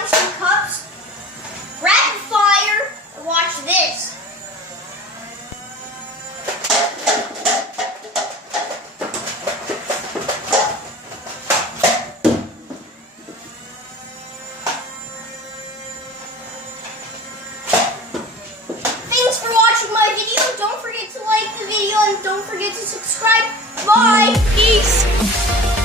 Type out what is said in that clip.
buying some cups. Rapid fire. And watch this. Thanks for watching my video. Don't forget to like the video and don't forget to subscribe. Bye. Peace.